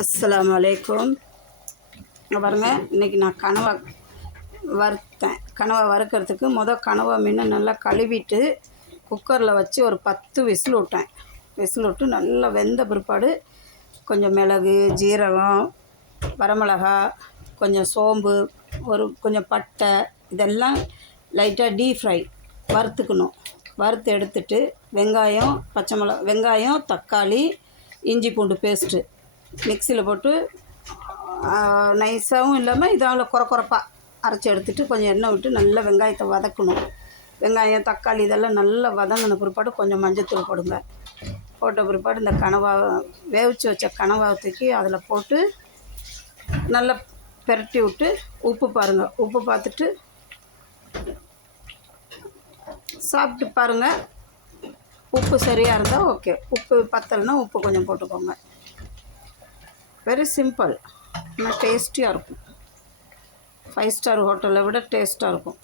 அஸ்ஸலாமு அலைக்கும். பாருங்கள், இன்றைக்கி நான் கனவா வறுத்தேன். கனவா வறுக்கிறதுக்கு கனவா மீனை நல்லா கழுவிட்டு குக்கரில் வச்சு ஒரு 10 விசில் விட்டேன். விசில் விட்டு நல்லா வெந்த பிற்பாடு கொஞ்சம் மிளகு, ஜீரகம், வரமிளகா, கொஞ்சம் சோம்பு, கொஞ்சம் பட்டை, இதெல்லாம் லைட்டாக டீப் ஃப்ரை வறுத்துக்கணும். வறுத்து எடுத்துட்டு வெங்காயம், பச்சை மிளகா, வெங்காயம், தக்காளி, இஞ்சி பூண்டு பேஸ்ட்டு மிக்சியில் போட்டு நைஸாகவும் இல்லாமல் இதால் குறப்பாக அரைச்சி எடுத்துகிட்டு கொஞ்சம் எண்ணெய் விட்டு நல்லா வெங்காயத்தை வதக்கணும். வெங்காயம், தக்காளி இதெல்லாம் நல்லா வதங்கின பிற்பாடு கொஞ்சம் மஞ்சத்தூள் போடுங்க. போட்ட பிற்பாடு இந்த வேவிச்சு வச்ச கனவாவை தூக்கி அதில் போட்டு நல்லா பெரட்டி விட்டு உப்பு பாருங்கள். உப்பு பார்த்துட்டு சாப்பிட்டு பாருங்கள். உப்பு சரியாக இருந்தால் ஓகே, உப்பு பத்தலைன்னா உப்பு கொஞ்சம் போட்டுக்கோங்க. வெரி சிம்பிள், ஆனால் டேஸ்டியாக இருக்கும். 5 ஸ்டார் ஹோட்டலை விட டேஸ்ட்டாக இருக்கும்.